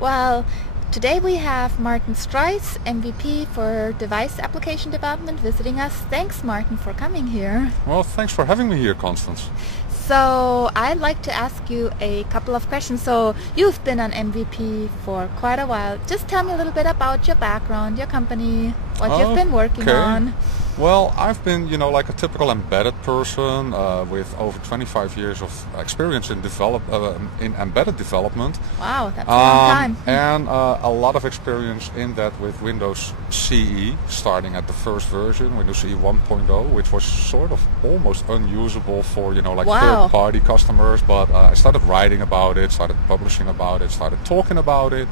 Well, today we have Maarten Struys, MVP for Device Application Development, visiting us. Thanks, Maarten, for coming here. Well, thanks for having me here, Constance. So I'd like to ask you a couple of questions. So you've been an MVP for quite a while. Just tell me a little bit about your background, your company, what you've been working on. Well, I've been, like a typical embedded person with over 25 years of experience in embedded development. Wow, that's a long time. And a lot of experience in that with Windows CE, starting at the first version, Windows CE 1.0, which was sort of almost unusable for, third-party customers. But I started writing about it, started publishing about it, started talking about it.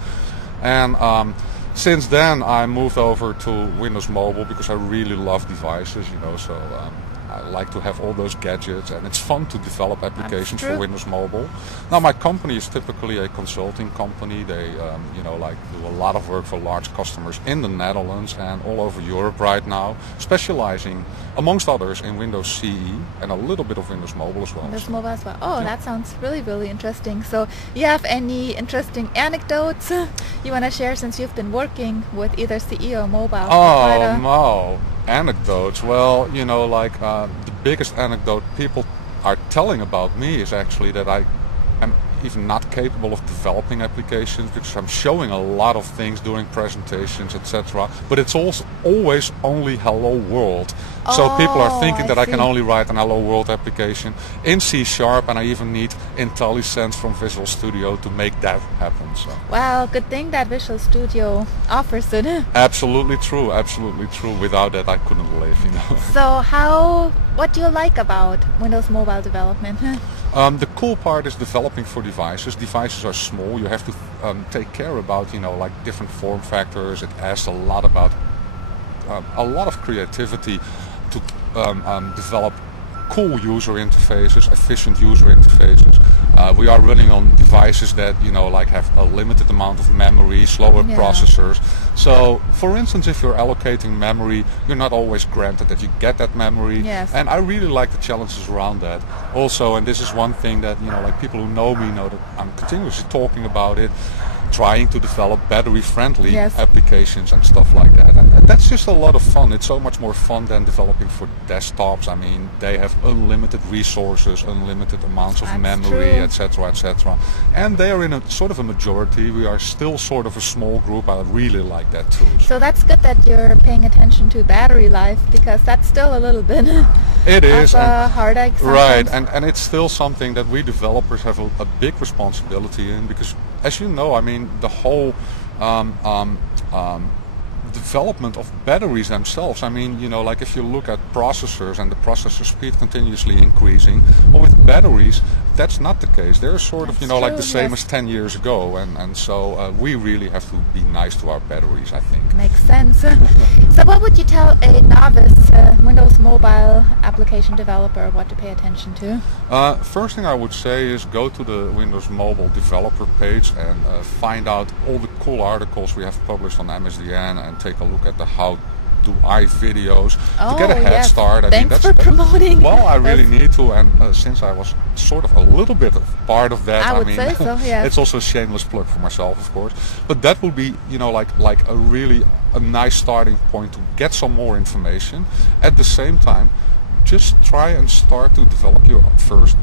And since then, I moved over to Windows Mobile because I really love devices, so I like to have all those gadgets, and it's fun to develop applications for Windows Mobile. Now, my company is typically a consulting company. They, do a lot of work for large customers in the Netherlands and all over Europe right now, specializing, amongst others, in Windows CE and a little bit of Windows Mobile as well. Windows Mobile as well. Oh, yeah. That sounds really, really interesting. So, you have any interesting anecdotes you want to share since you've been working with either CE or mobile? Oh, no. Anecdotes. Well, the biggest anecdote people are telling about me is actually that I am even not capable of developing applications because I'm showing a lot of things during presentations, etc. But it's also always only Hello World. So people are thinking that I can only write an Hello World application in C#, and I even need IntelliSense from Visual Studio to make that happen. So. Well, good thing that Visual Studio offers it. Absolutely true, absolutely true. Without that, I couldn't live, So what do you like about Windows Mobile development? The cool part is developing for devices. Devices are small. You have to take care about, different form factors. It asks a lot about a lot of creativity to develop cool user interfaces, efficient user interfaces. We are running on devices that have a limited amount of memory, slower processors. So, for instance, if you're allocating memory, you're not always granted that you get that memory. Yes. And I really like the challenges around that. Also, and this is one thing that people who know me know that I'm continuously talking about it. Trying to develop battery-friendly applications and stuff like that. And that's just a lot of fun. It's so much more fun than developing for desktops. I mean, they have unlimited resources, unlimited amounts of memory, etc., etc. And they are in a sort of a majority. We are still sort of a small group. I really like that too. So that's good that you're paying attention to battery life, because that's still a little bit it is a heartache sometimes. Right, and it's still something that we developers have a big responsibility in, because as you know, I mean, the whole development of batteries themselves. I mean, if you look at processors and the processor speed continuously increasing, well, with batteries, that's not the case. They're sort of, the same as 10 years ago. And so we really have to be nice to our batteries, I think. Makes sense. So what would you tell a novice Windows Mobile application developer what to pay attention to? First thing I would say is go to the Windows Mobile developer page and find out all the cool articles we have published on MSDN and take a look at the how do I videos to get a head start. Thanks for promoting. Well, I really need to, and since I was sort of a little bit of part of that, I would say so, yes. It's also a shameless plug for myself, of course. But that would be, like a really a nice starting point to get some more information. At the same time, just try and start to develop your first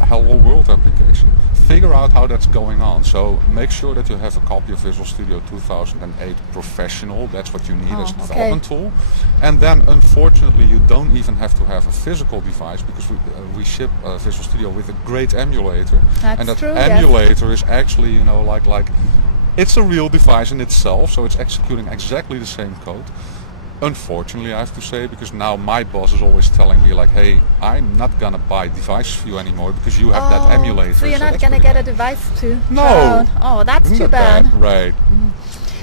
Hello World application. Figure out how that's going on. So make sure that you have a copy of Visual Studio 2008 Professional. That's what you need as a development tool. And then, unfortunately, you don't even have to have a physical device, because we ship Visual Studio with a great emulator. That's and that true, emulator is actually, like it's a real device in itself. So it's executing exactly the same code. Unfortunately, I have to say, because now my boss is always telling me, like, hey, I'm not going to buy devices for you anymore because you have that emulator. So you're not going to get a device to No. try out. Oh, that's too bad. Right.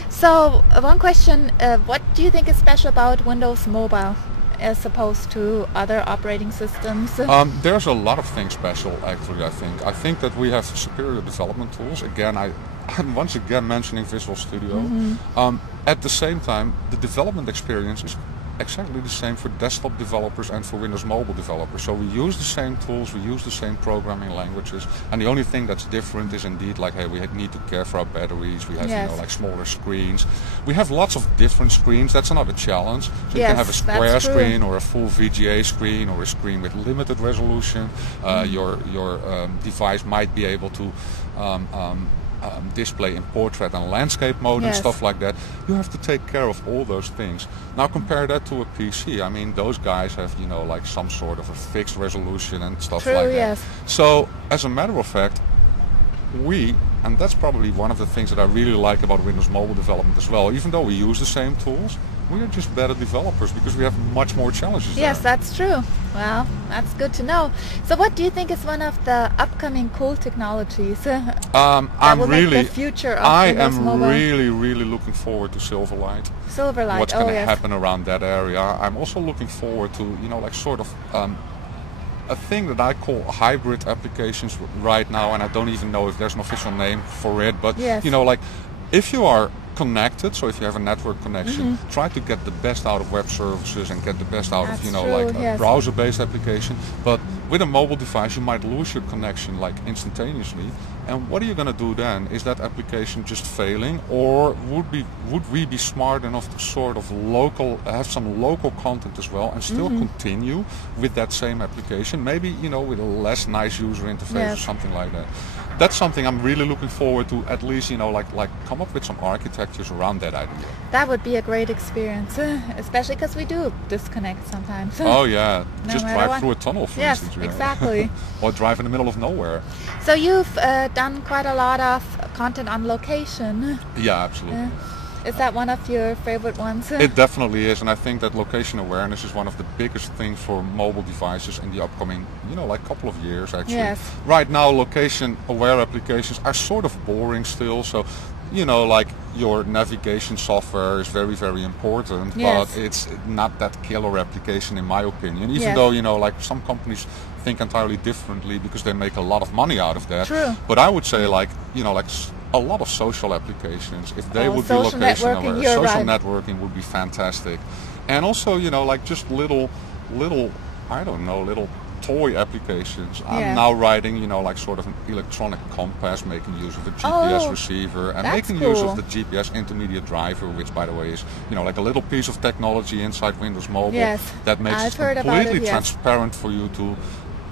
So, one question, what do you think is special about Windows Mobile as opposed to other operating systems? There's a lot of things special, actually, I think. I think that we have superior development tools. Again, I'm once again mentioning Visual Studio. At the same time, the development experience is exactly the same for desktop developers and for Windows Mobile developers. So we use the same tools, we use the same programming languages, and the only thing that's different is indeed like, hey, we need to care for our batteries, we have like smaller screens. We have lots of different screens, that's another challenge. So you can have a square screen or a full VGA screen or a screen with limited resolution. Your device might be able to display in portrait and landscape mode and stuff like that. You have to take care of all those things. Now compare that to a PC. I mean, those guys have, like some sort of a fixed resolution and stuff like that. So as a matter of fact, and that's probably one of the things that I really like about Windows Mobile development as well, even though we use the same tools, we are just better developers because we have much more challenges. Yes, that's true. Well, that's good to know. So what do you think is one of the upcoming cool technologies that will make the future of Windows Mobile? I am really looking forward to Silverlight. Silverlight, what's going to happen around that area. I'm also looking forward to, like sort of a thing that I call hybrid applications right now, and I don't even know if there's an official name for it, but like if you are connected, so if you have a network connection, try to get the best out of web services and get the best out of, like a browser-based application. But with a mobile device, you might lose your connection like instantaneously. And what are you going to do then? Is that application just failing, or would we be smart enough to sort of have some local content as well and still continue with that same application? Maybe with a less nice user interface or something like that. That's something I'm really looking forward to. At least like come up with some architectures around that idea. That would be a great experience, especially because we do disconnect sometimes. Oh yeah, just drive through a tunnel, for instance. Yes, exactly. Or drive in the middle of nowhere. So you've done quite a lot of content on location. Yeah, absolutely. Is that one of your favorite ones? It definitely is, and I think that location awareness is one of the biggest things for mobile devices in the upcoming, like couple of years actually. Yes. Right now, location-aware applications are sort of boring still, so like your navigation software is very, very important, but it's not that killer application in my opinion, even though, like some companies think entirely differently because they make a lot of money out of that. True. But I would say like, like a lot of social applications, if they would be location aware, social networking would be fantastic. And also, like just little I don't know, little toy applications. I'm now writing, like sort of an electronic compass, making use of a GPS receiver and making use of the GPS intermediate driver, which by the way is, like a little piece of technology inside Windows Mobile that makes it completely transparent for you to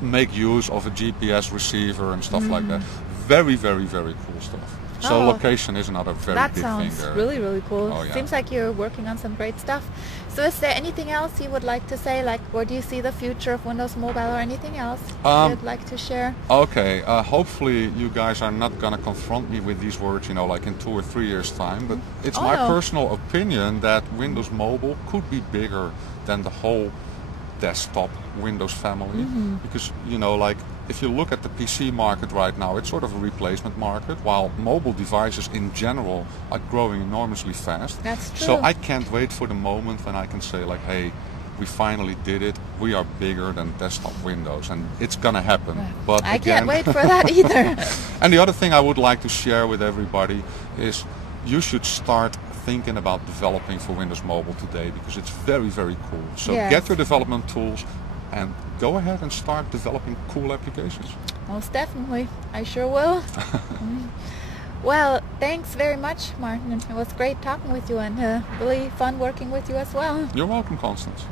make use of a GPS receiver and stuff like that. Very, very, very cool stuff. So location is another very big thing there. That sounds really, really cool. Oh, yeah. Seems like you're working on some great stuff. So is there anything else you would like to say, like where do you see the future of Windows Mobile or anything else you'd like to share? Okay, hopefully you guys are not going to confront me with these words, like in 2 or 3 years time, but it's my personal opinion that Windows Mobile could be bigger than the whole desktop Windows family, because like if you look at the PC market right now, it's sort of a replacement market, while mobile devices in general are growing enormously fast. That's true. So I can't wait for the moment when I can say like, hey, we finally did it. We are bigger than desktop Windows, and it's gonna happen. But I can't wait for that either. And the other thing I would like to share with everybody is you should start thinking about developing for Windows Mobile today, because it's very, very cool. So get your development tools and go ahead and start developing cool applications. Most definitely. I sure will. Well, thanks very much, Maarten. It was great talking with you and really fun working with you as well. You're welcome, Constance.